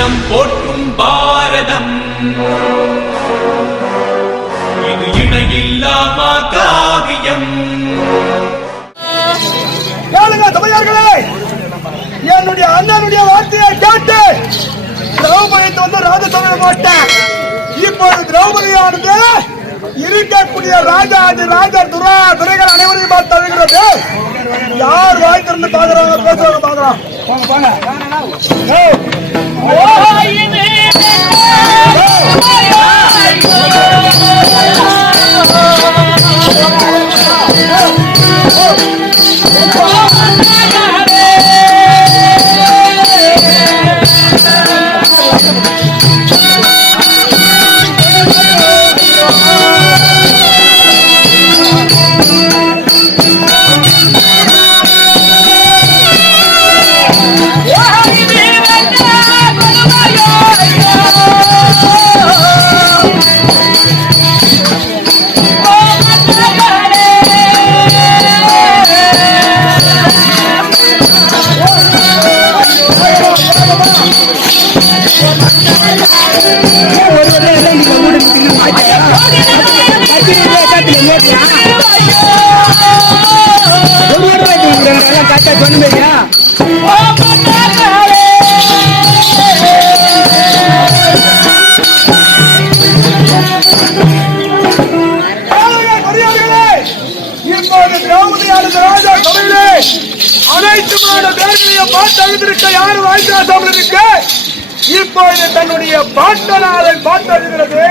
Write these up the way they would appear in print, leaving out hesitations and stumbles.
இனம் போற்றும் பாரதம் இது இணையில்லாம காவியம். தமிழர்களே, என்னுடைய அண்ணனுடைய வார்த்தையை கேட்டு திரௌபதிக்கு வந்து ராஜசபை போட்டேன். இப்போது திரௌபதியானது இருக்கக்கூடிய ராஜாதி ராஜா துறைகள் அனைவரையும் பார்த்து தருகிறது. யார் வாய் திறந்து பாக்குறாங்க, பேசுறாங்க பாக்குறான். யாரு வாய்க்காசாமல் இருக்கு. இப்போது தன்னுடைய பாட்டனாரை பாட்டுகிறது.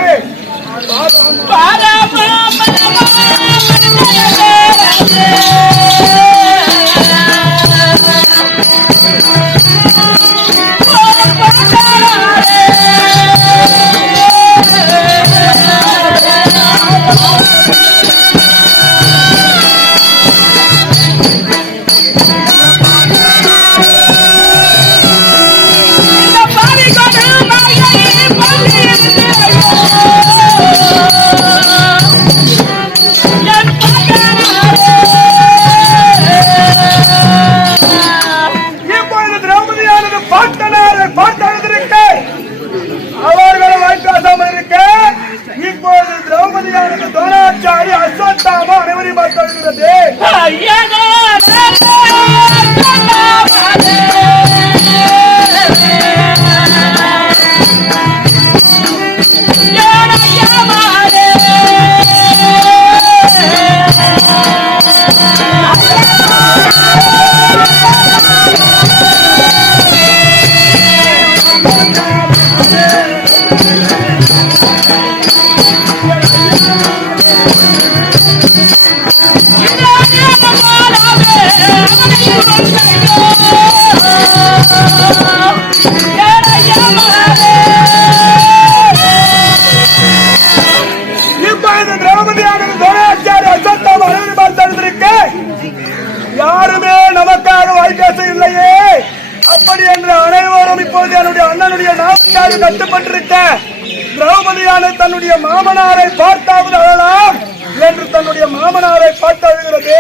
யாருமே நமக்காக வாய்க்காசு இல்லையே. அப்படி என்று அனைவரும் இப்போது என்னுடைய அண்ணனுடைய நாவுக்காக கட்டுப்பட்டிருக்க திரௌபதியான தன்னுடைய மாமனாரை பார்த்தாவது அழலாம் என்று தன்னுடைய மாமனாரை பார்த்து அழுகிறது.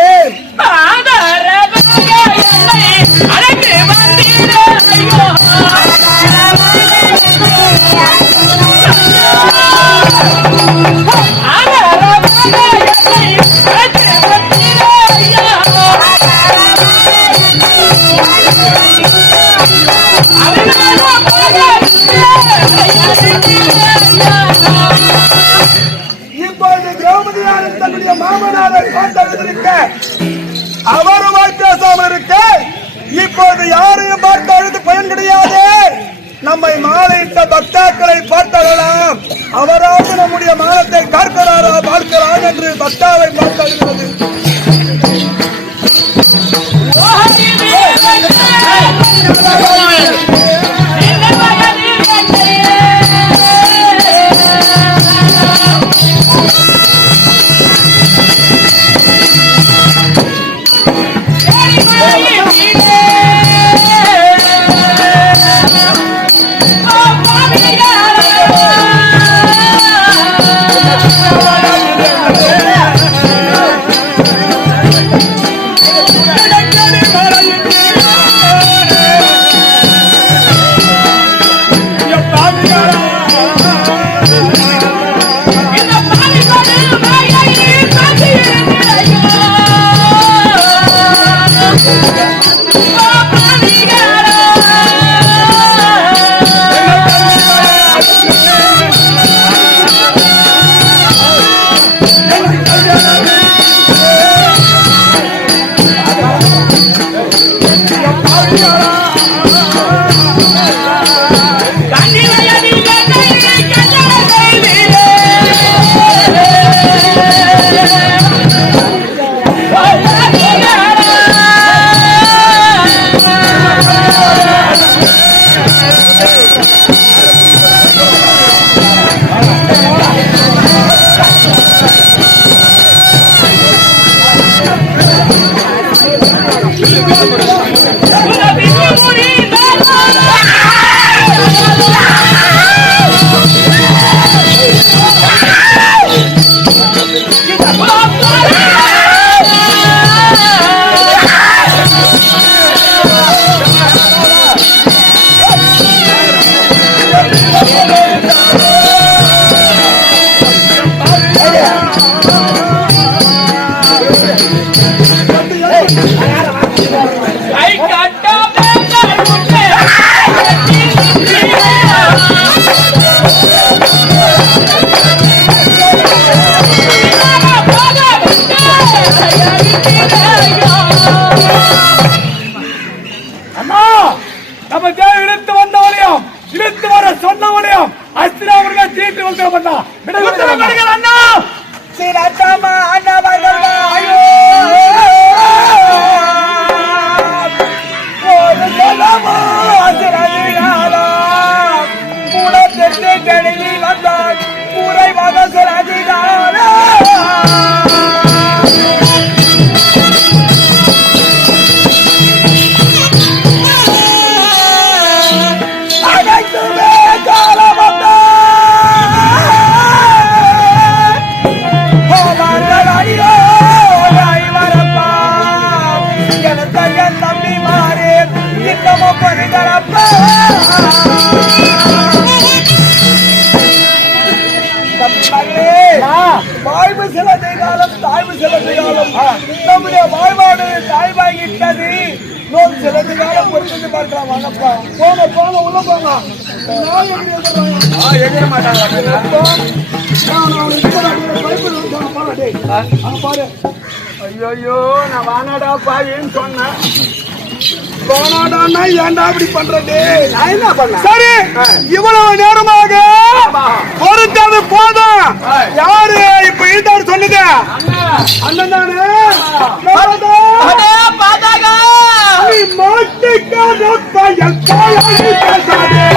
இப்போது திரௌபதியான தன்னுடைய மாமனாரை பார்த்து அவரும் வாய்க்காசாமல் இருக்க இப்போது யாரையும் பார்த்து அழுது பயன் கிடையாது. நம்மை மாலையிட்ட பக்தாக்களை பார்த்தலாம். அவராவது நம்முடைய மானத்தை காக்கிறாரா பார்க்கிறார் என்று பக்தாவை பார்த்து அழுகிறது. நம்முடைய வாழ்வாடு தாய்வாகிட்டது. நோய் சிலது காலம் பொறுத்து பார்க்கலாம். வாங்கப்பா, போங்க போங்க, உள்ள போங்க. எதிர மாட்டாங்க. ஐயோ, நான் வானாடா பாயின்னு சொன்னேன். போனாடான்னா ஏன்டா அப்படி பண்றது? நான் என்ன பண்ண? சரி, இவ்வளவு நேரமாக பொறுத்தது போதும். யாரு இப்ப ஈட்டாரு சொன்னது? அண்ணன் தானே. நீ மாட்டிக்காத பயல் தாயாகி பேசாதே.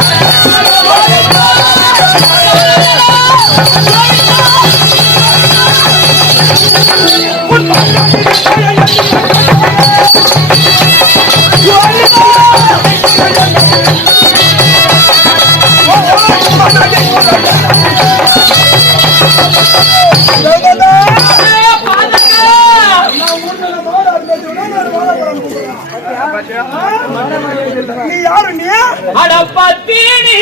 நீ யாரு? நீ அடப்பத்தீனி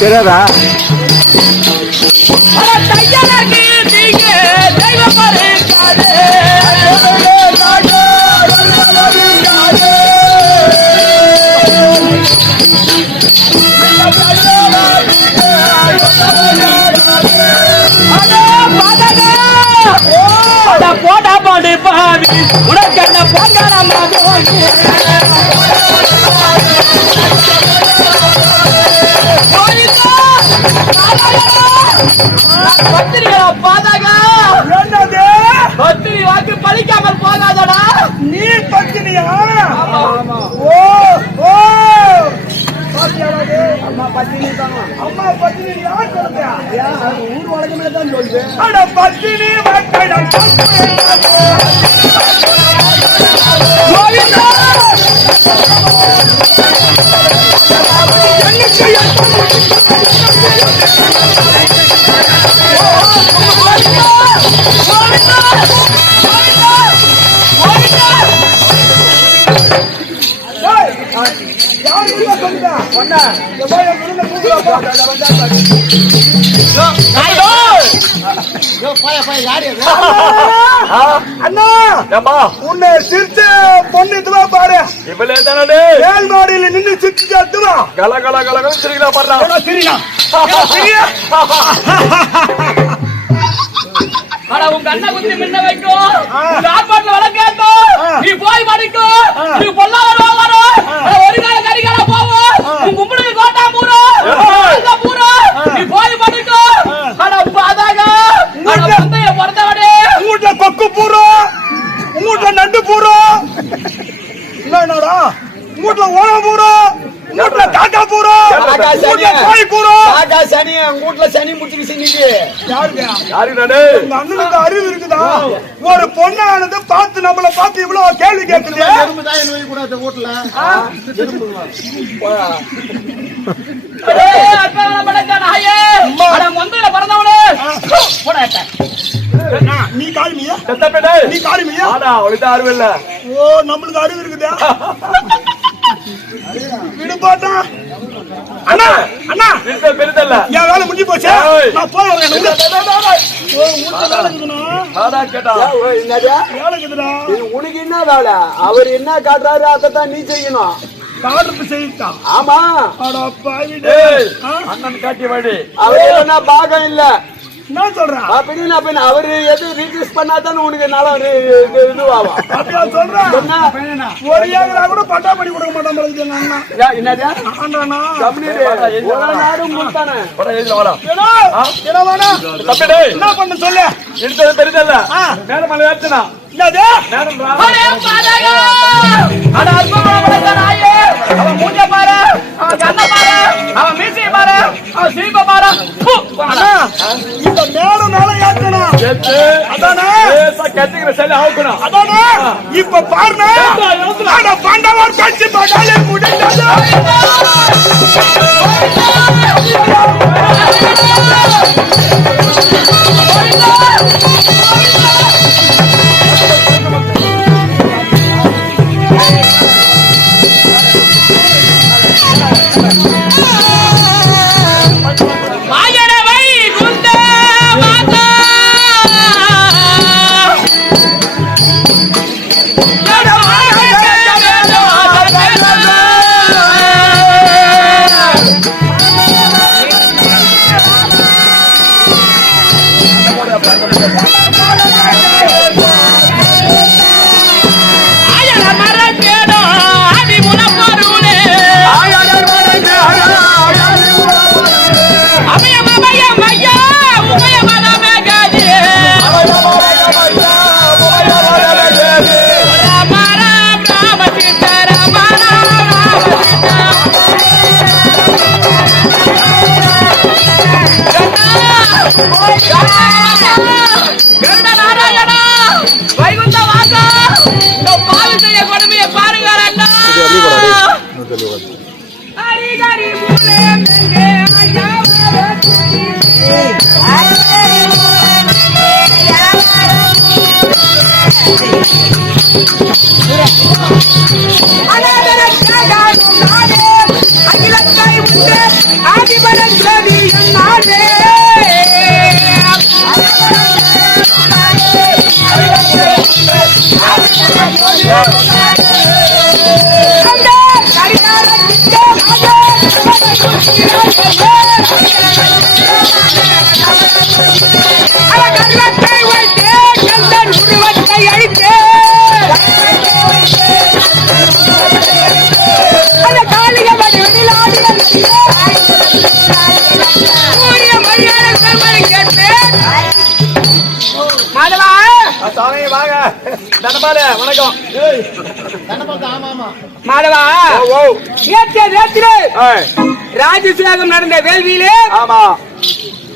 தெரியாதா? போட்டா பாடு பாவி உனக்கு என்ன பொங்கலமா பத்திரிகளா பாதாகா? என்னது? பத்திரி வாக்கு பழிக்காமல் போகாதடா. நீ பத்தினியா? ஓ ஓ, அம்மா பத்தினி தான். அம்மா பத்தினி யார் சொல்லுங்க? ஊர் வழக்கமே தான் சொல்லுது. அட பத்தினி மக்கள் அண்ணா ஏம்பா உன்னை சிரிச்ச பொண்ணு இதுவா பாரு. இவளே தானே மேல் மாடியில நின்னு சிரிச்சு அதுவா கல கல கல சிரிக்கிறா பாடுறா சரியா ஆனா உங்க அண்ணா குத்தி முன்ன வைக்கோ உங்க ஆட்பாட்டுல வளர்க்காத்தோ நீ போய் படிக்கோ நீ பொல்லா வர ஒரு கால கரிகால போவோம் உன் கும்பிடுக்கு கோட்டா பூரா அந்த பூரா நீ போய் படிக்கோ ஆனா பாதாங்க ஆனா முந்தைய பொறுத்தவடே உங்கள்ட்ட கொக்கு பூரா உங்கள்ட்ட நண்டு பூரா என்னடா உங்கள்ட்ட ஓணம் பூரா உங்கள்ட்ட காக்கா பூரா உங்கள்ட்ட கோழி பூரா காக்கா சனி உங்க வீட்டுல சனி முட்டிக்கிச்சு நீங்க யாருங்க யாரு நானு உங்க அண்ணனுக்கு அறிவு இருக்குதா? ஒரு பொண்ணானது பார்த்து நம்மள பார்த்து இவ்வளவு கேள்வி கேட்குது. எறும்பு தான் நோய் கூடாது வீட்டுல ஏய் அக்கா படக்க நாயே அட முந்தைய பிறந்தவனே போடட்ட நீ காலிமியா செத்தப்படே நீ காலிமியா ஆடா அவளுக்கு அறிவு இல்ல ஓ நம்மளுக்கு அறிவு இருக்குதா? விடுபாட்டா அண்ணா அண்ணா இந்த பெருதல்ல என் வேலை முடிஞ்சு போச்சு. நான் போய் வரேன். ஆடா கேட்டா என்னடா வேலை இருக்குதுடா. உனக்கு என்ன வேலை அவர் என்ன காட்டுறாரு அதான் நீ செய்யணும் காடுறது செய்யுட்டா. ஆமா அட பாவிடே. ஏய் அண்ணன் காட்டி வாடி அவர் என்ன பாகம் இல்ல என்ன சொல்றா? அப்படின்னு அப்ப அவரு எது ரிஜிஸ்ட் பண்ணாதானே உனக்கு நல்லா இதுவாகும் அப்படியா சொல்றா? ஒரு ஏக்கரா கூட பட்டா பண்ணி கொடுக்க மாட்டான் போல இருக்குது எங்க அண்ணா. என்னடா ஆண்டானா? ஒரு நாடும் முட்டானே போடா ஏய் வாடா ஏடா, ஏடா வாடா. தப்படே என்ன பண்ண சொல்லு. இந்த பெருதல்ல மேல மலை ஏத்துனா என்னது? நேரம்டா அடே பாதாங்க அட அற்பமான படக்க நாயே அவன் மூஞ்ச பாரு அவன் கண்ண பாரு அவன் மீசைய பாரு அவன் சீப்ப பாரு அண்ணா, இந்த மேலும் மேல ஏத்தணும். ஏத்து அதானே? ஏசா கட்டிக்கிற செல்ல ஆவுக்கணும் அதானே? இப்ப பாருங்க. அட பாண்டவர் கட்சி பகாலே முடிந்தது. மாயனவை குந்த மாதா ஆயன மரத்தேடோ அடி முனப்பருளே அமயம் அமயம் ஐயா உமய மதமே காதி ராம ராம ராம சீதா ராம ராம சீதா நாராயணா வைகுந்த வாசா இந்த பாவி செய்ய கொடுமையை பாருங்க அண்ணா ஹரி ஹரி மூலே மெங்கே ஐயா சாமி வாங்க. தனபாலே வணக்கம். மாதவா ஓ நேற்று நேற்று ஏய் ராஜசேகம் நடந்த வேள்வியிலே ஆமா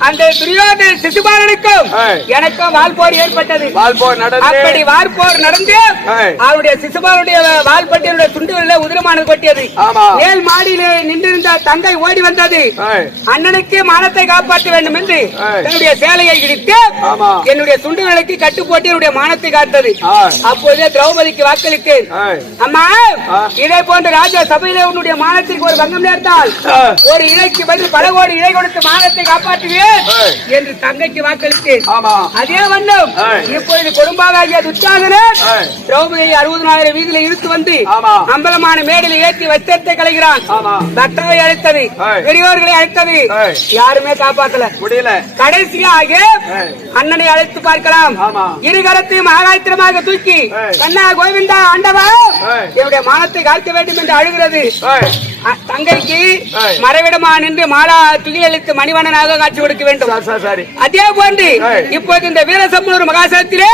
அந்த துரியோதன சிசுபாலனுக்கும் ஏய். எனக்கும் வால்போர் ஏற்பட்டது. வால்போர் நடந்து அப்படி வால்போர் நடந்து ஏய். அவருடைய சிசுபாலனுடைய வால்பட்டியலுடைய துண்டுகளில் உதிரமானது கொட்டியது. ஆமா. மேல் மாடியிலே நின்றிருந்த தங்கை ஓடி வந்தது. ஏய். அண்ணனுக்கு மானத்தை காப்பாற்ற வேண்டும் என்று ஏய். தன்னுடைய சேலையை இடித்து ஆமா. என்னுடைய துண்டுகளுக்கு கட்டு போட்டு என்னுடைய மானத்தை காத்தது. ஏய். அப்போதே திரௌபதிக்கு வாக்களித்தேன். ஏய். அம்மா ஆ. இதே போன்ற ராஜா சபையிலே உன்னுடைய மானத்திற்கு ஒரு பங்கம் நேர்ந்தால் ஆ. ஒரு இழைக்கு பதில் பல கோடி இழை கொடுத்து மானத்தை காப்பாற்றுவேன் செய்வேன் என்று தங்கைக்கு வாக்களித்தேன். ஆமா. அதே வண்ணம் இப்பொழுது கொடும்பாகிய துச்சாதனன் திரௌபதியை 60,000 வீதியில இழுத்து வந்து ஆமா. அம்பலமான மேடையில் ஏற்றி வஸ்திரத்தை கலைகிறான். ஆமா. பக்தரை அழைத்தது, பெரியோர்களை அழைத்தது, யாருமே காப்பாற்றல முடியல. கடைசியாக அண்ணனை அழைத்து பார்க்கலாம். இருகரத்தையும் ஆகாயத்திரமாக தூக்கி கண்ணா கோவிந்தா ஆண்டவா என்னுடைய மானத்தை காக்க வேண்டும் என்று அழுகிறது. தங்கைக்கு மறைவிடமா நின்று மாலா துகிலளித்து மணிவண்ணனாக காட்சி கொடுக்க வேண்டும். அதே போன்று இப்போது இந்த வீரசம்பூர் மகாசலத்திலே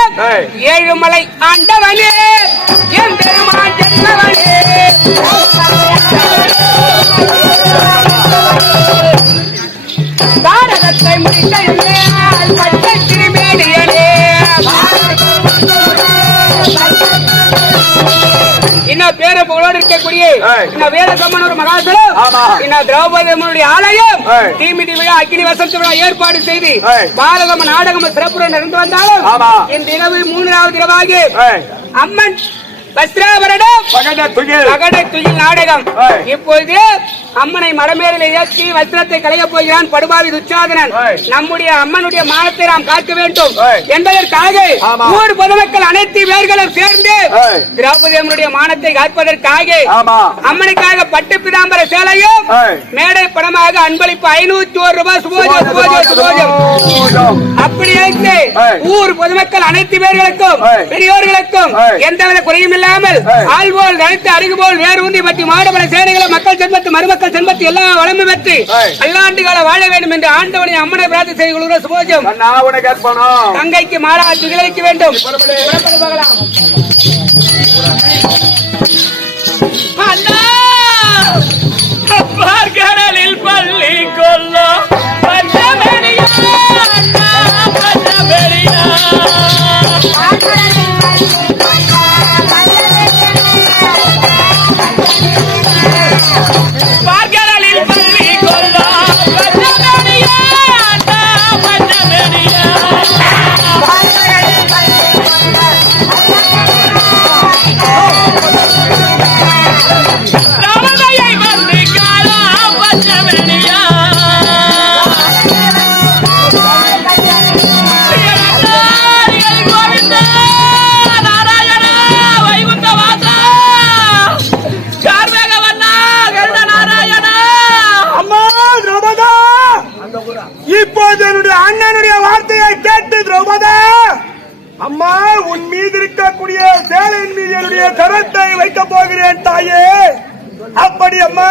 ஏழுமலை ஆண்டவனே என் பெருமான் ஜென்மவனே பாரதத்தை முடித்த பட்டை திருமேனியனே இன்னும் பேர புகழோடு இருக்கக்கூடிய இன்னும் வீரசம்பூர் மகாசலம் இன்னும் திரௌபதி ஆலயம் தீமிதி விழா அக்கினி வசந்த விழா ஏற்பாடு செய்து பாரதம் நாடகம் சிறப்புடன் நடந்து வந்தாலும் இந்த இரவு 3வது இரவாகி அம்மன் வஸ்திராபரணம் பகடை துயில் நாடகம். இப்பொழுது அம்மனை மரமேறில் ஏற்றி வஸ்திரத்தை களைய போகிறான் படுபாவி துச்சாதனன். நம்முடைய அம்மனுடைய மானத்தை நாம் காக்க வேண்டும் என்பதற்காக ஊர் பொதுமக்கள் அனைத்து பேர்களும் சேர்ந்து திரௌபதி அம்மனுடைய மானத்தை காப்பதற்காக அம்மனுக்காக பட்டு பிதாம்பர சேலையும் மேடை படமாக அன்பளிப்பு 501 ரூபாய் சுபோஜம் அப்படி வைத்து ஊர் பொதுமக்கள் அனைத்து பேர்களுக்கும் பெரியோர்களுக்கும் எந்தவித குறையும் இல்லாமல் ஆள்போல் நினைத்து அருகுபோல் வேறு ஊந்தி பற்றி மாடபல சேனைகளை மக்கள் ஜென்மத்து மருமக்கள் செல்வத்தை எல்லா வளமும் பெற்று பல்லாண்டு கால வாழ வேண்டும் என்று ஆண்டவனை அம்மனை பிரார்த்தனை செய்து கொள்கிற சுபோஜம். தங்கைக்கு மாலா துகிலளிக்க வேண்டும். கடலில் பள்ளி கொள்ளோ இப்போது என்னுடைய அண்ணனுடைய வார்த்தையை கேட்டு திரௌபதா அம்மா உன் மீது இருக்கக்கூடிய சேலையின் மீது என்னுடைய கரத்தை வைக்க போகிறேன் தாயே. அப்படி அம்மா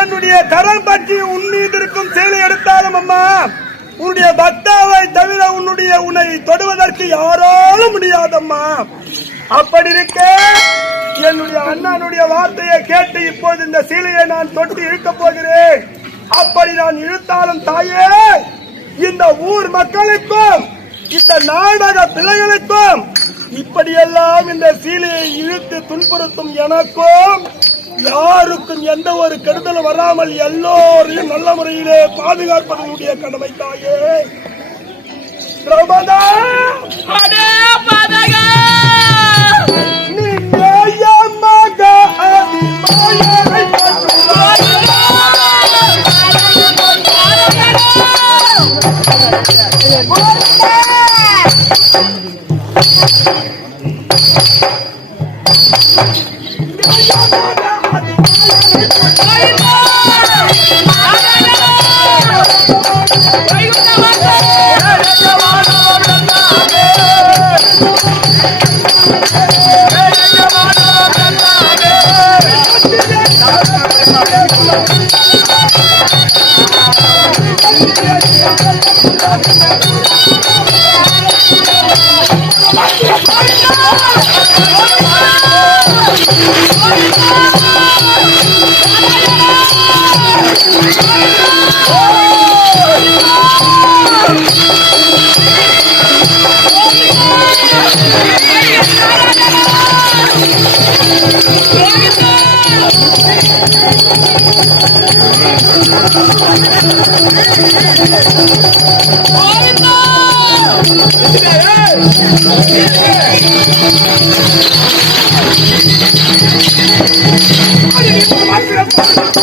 என்னுடைய கரம் பற்றி உன் மீது இருக்கும் சேலை எடுத்தாலும் அம்மா உன்னுடைய பக்தாவை தவிர உன்னை தொடுவதற்கு யாராலும் முடியாதம்மா. அப்படி இருக்க என்னுடைய அண்ணனுடைய வார்த்தையை கேட்டு இப்போது இந்த சீலையை நான் தொட்டு இழுக்க போகிறேன். அப்படி நான் இழுத்தாலும் தாயே இந்த ஊர் மக்களுக்கும் இந்த நாடக பிள்ளைகளுக்கும் இப்படியெல்லாம் இந்த சீலையை இழுத்து துன்புறுத்தும் எனக்கும் யாருக்கும் எந்த ஒரு கெடுதலும் வராமல் எல்லோரையும் நல்ல முறையிலே பாதுகாப்பதனுடைய கடமை தாயே. திரௌபதா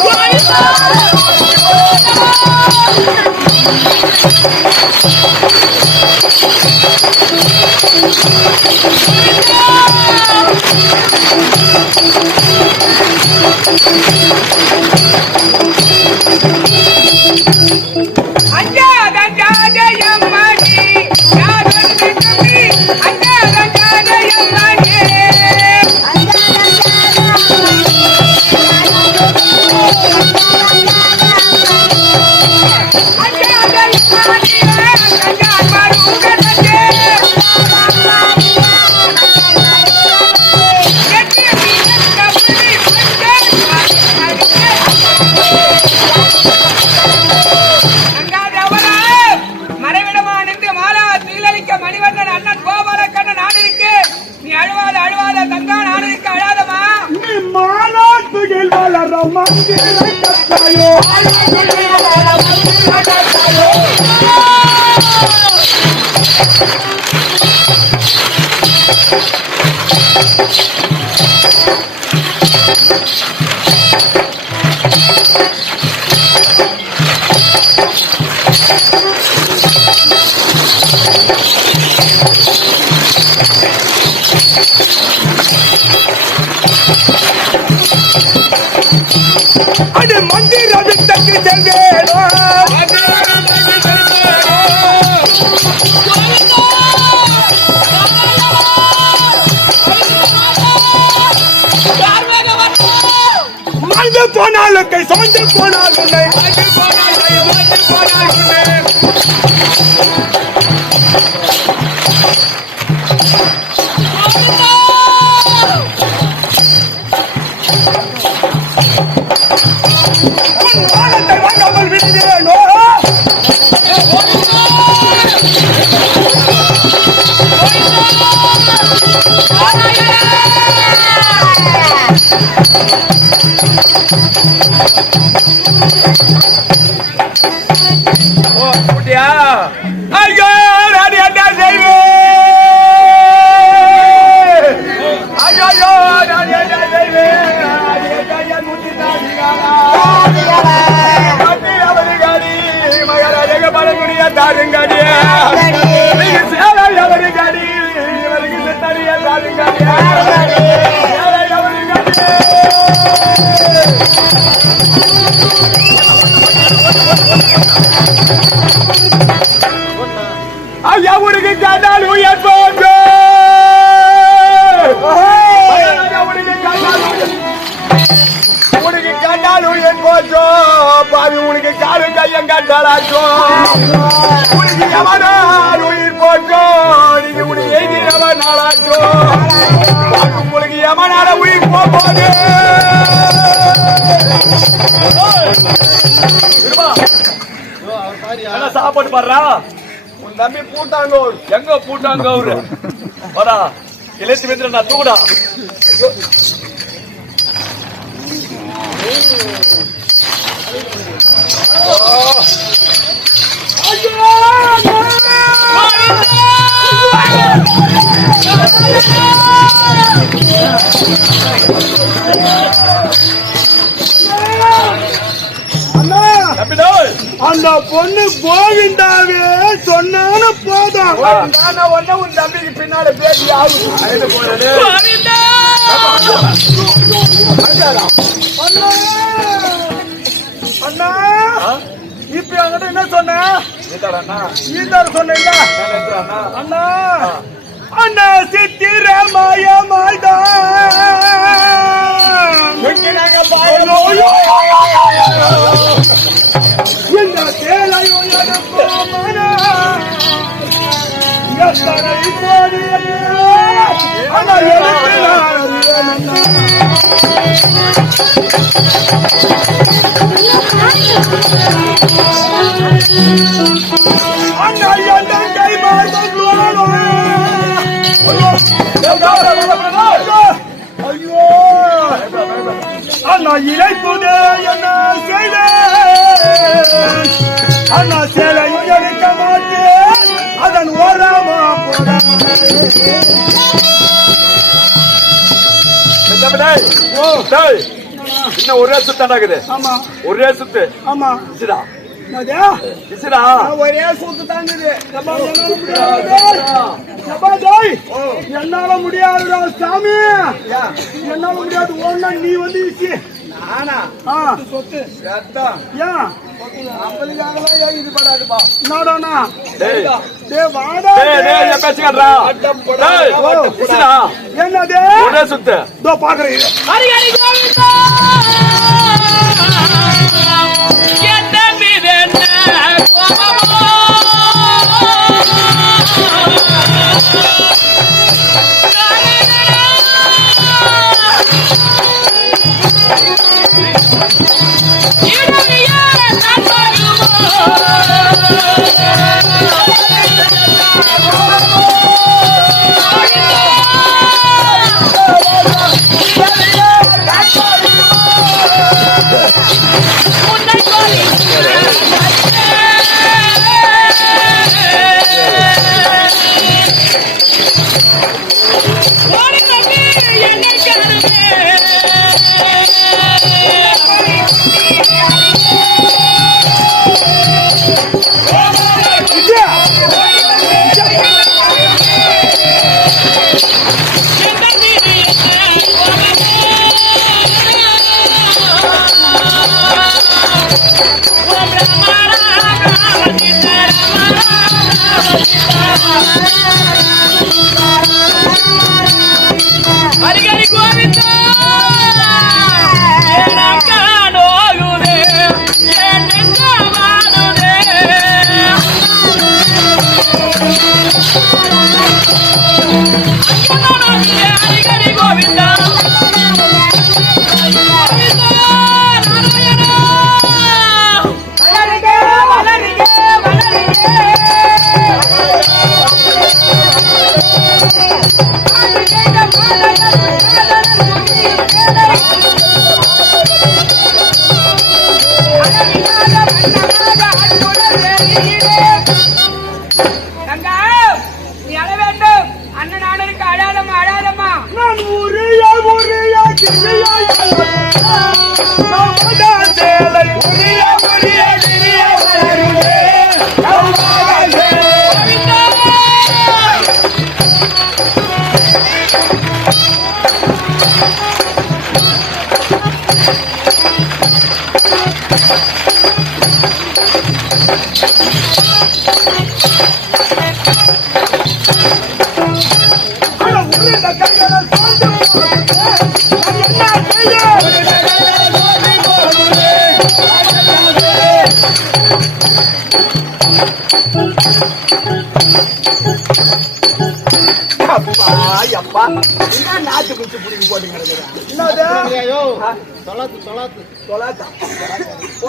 What? அது மந்திர வித்தக்கு செல்வேனோ மந்து போனாலும் கை சொந்து போனாலும் வாங்காமல் விடுகிறேனோ ஐயோ நான் என்ன செய்வேன் ஐயோ நான் என்ன செய்வேன் மகாராஜக பழங்குடிய தாருங்காடிய அவருங்காடி இவருக்கு சித்தடிய தாருங்காடிய ஐயா உனக்கு கண்டால் உயர் போங்க உனக்கு கண்டால் உயர் போச்சோ பாவி உனக்கு காலு கையம் கண்டாலாச்சோ உனக்கு எவனால் உயிர் போச்சோ நீங்க உனக்கு எய்தியவன் நாளாச்சோ உங்களுக்கு எவனால உயிர் போது சாப்பாடு பாடுறா உன் தம்பி பூட்டாங்க எங்க பூட்டாங்க அவரு வரா இளைத்து வந்து நான் தூக்குடா அந்த பொண்ணு கோவிந்தாவே சொன்னான்னு போதும் ஒண்ணு உன் தம்பிக்கு பின்னால பேசி அண்ணா இப்ப அங்கிட்ட என்ன சொன்ன சொன்ன அண்ணா அண்ணா சித்திரமாய இந்த சேலையோ எத்தனை இப்போது அண்ணா என்ன கை ஐயோ அண்ணா இழைப்புதே என்ன செய்த அண்ணா சேலையும் எடுக்க மாட்டேன் அதன் ஓரமா போட இன்னும் ஒரே சுத்தாண்டாக்குது. ஆமா ஒரே சுத்து. ஆமா என்னது? கிசுடா. ஒரே சொத்து தாங்குது. எப்பா, என்னால முடியாது. எப்பா, டேய், என்னால முடியாதுடா சாமி. என்னால முடியாது. ஒண்ணா நீ வந்து இசி. நானா? சொத்து சத்தம். ஏன் அப்பலிக்காகலாம் ஏன் இது படாதுப்பா? என்னடாண்ணா? டேய் டேய் வாடா. டேய் என் பேச்சுக்கறா. டேய் கிசுடா. என்னது? ஒரே சுத்து. இதோ பாக்குறேன். ஹரிஹரி கோவிந்தா என் தம்பி வேண்ட கோபமோ இடமியே ஹரிஹரி கோவிந்தா எனக்கானோகுதே என் நெஞ்சமானுதே ஹரிஹரி கோவிந்தா நான் உரியா கிரியா நவதா சேலை உரியா கிரியா வளருதே. நவதா சேலை அட உரியா கையால சாந்து நான் என்ன செய்ய? அப்பா அப்பா என்ன நாட்டு குச்சி புடிங்கி போட்டுங்க. என்னது? தொலாத்தா.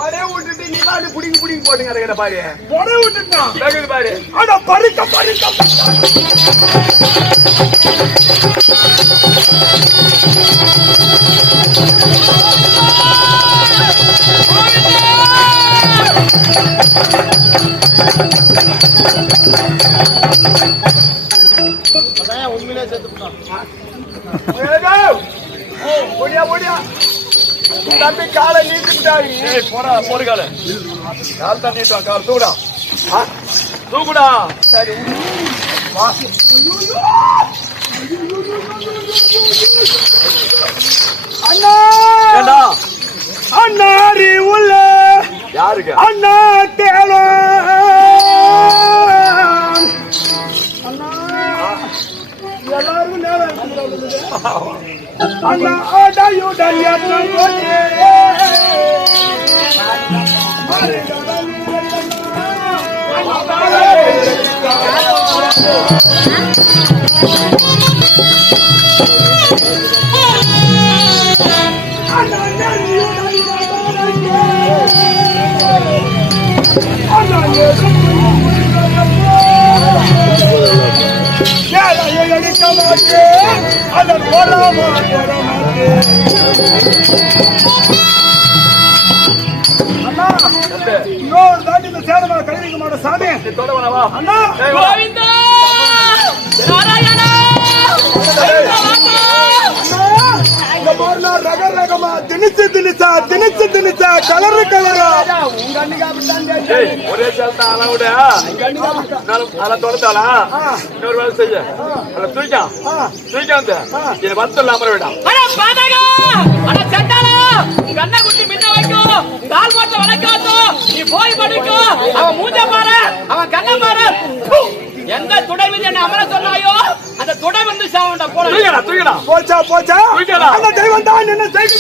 ஒரே விட்டுட்டு நீ பாட்டு புடிங்கி போட்டுங்க பாரு. உடை விட்டுட்டான். கேக்குது பாரு. அட பறிக்க ஓடியா தம்பி காலை நீட்டுட்டாரு. போடா போடுகால கால் தான் நீட்டா கால் தூடா தூக்குடா. சரி அண்ணா ஏண்டா அண்ணாரி உள்ள யாருக்கு? அண்ணா தேவ அண்ணா எல்லாருக்கும் நேரம் அண்ணா ஆடாயுடன் அதன் அண்ணா இன்னொரு தாண்டி இந்த சேதமான கைவிக்க மாட்ட சாமி தொடவனவா அண்ணா கோவிந்தா நாராயணா இந்த மாதிரி ரக ரகமா திணிச்சா கலரு கலரா உங்க அண்ணிக்கு அப்படித்தான் ஏய், ஒரே சேர்த்தா அளவுட அதை தொடத்தாளா இன்னொரு வேலை செய்ய அதை தூக்காந்த இதை வந்து அமர வேண்டாம். அட பாதகா, அட சண்டாளா, உங்க அண்ணன் குட்டி மின்ன வைக்கும், உங்க ஆள் போட்ட வளர்க்காதோ, நீ போய் படுக்கும், அவன் மூஞ்ச பாரு, அவன் கண்ண பாரு. எந்த துடை மீது என்ன அமர சொன்னாயோ அந்த துடை வந்து சாவண்டா போற. தூக்கடா போச்சா தூக்கடா. அந்த தெய்வம் தான் என்ன செய்து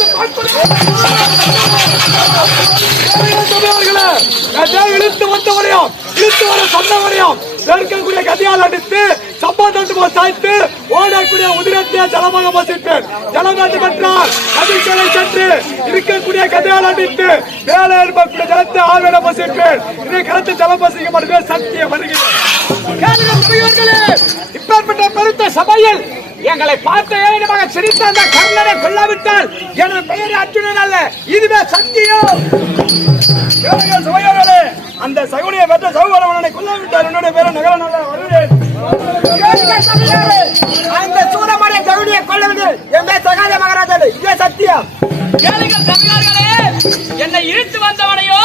இழுத்து வர சொன்னவரையும் இருக்கக்கூடிய கதையால் அடித்து சம்பாதத்து போல் சாய்த்து ஓடக்கூடிய உதிரத்தை ஜலமாக வசிப்பேன். ஜலநாட்டு பெற்றால் அதிர்ஷ்டலை சென்று இருக்கக்கூடிய கதையால் அடித்து மேலே இருக்கக்கூடிய ஜலத்தை ஆவேட வசிப்பேன். இதை கருத்து ஜலம் வசிக்க மட்டுமே சக்தியை வருகிறேன். இப்பேற்பட்ட பெருத்த சபையில் எங்களை பார்த்து ஏனமாக சிரித்த அந்த கர்ணனை கொல்லாவிட்டால் எனது பெயர் அர்ஜுனன் அல்ல, இதுவே சத்தியம். சுவையோர்களே, அந்த சகுனியை பெற்ற சகோதரனை கொல்லாவிட்டார் என்னுடைய பேரை நகர நல்ல வருகிறேன். அந்த சூரமலை தகுதியை கொள்ளவில்லை என் பேர் சகாத மகாராஜா, இதே சத்தியம். கேளுங்கள் தமிழர்களே, என்னை இழுத்து வந்தவனையோ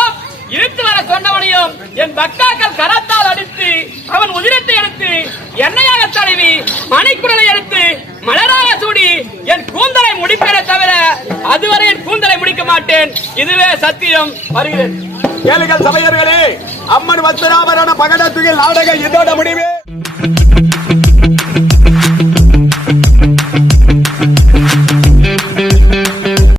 இழுத்து வர சொன்னவனையும் என் பக்தாக்கள் கரத்தால் அடித்து அவன் உதிரத்தை எடுத்து எண்ணெயாக தடவி மணிக்குடலை எடுத்து மலராக சூடி என் கூந்தலை முடிப்பேனே தவிர அதுவரை என் கூந்தலை முடிக்க மாட்டேன், இதுவே சத்தியம். வருகிறேன். கேளுங்கள் சபையர்களே, அம்மன் வஸ்திராபரண பகடத்துகள் நாடகம் இதோட முடிவு.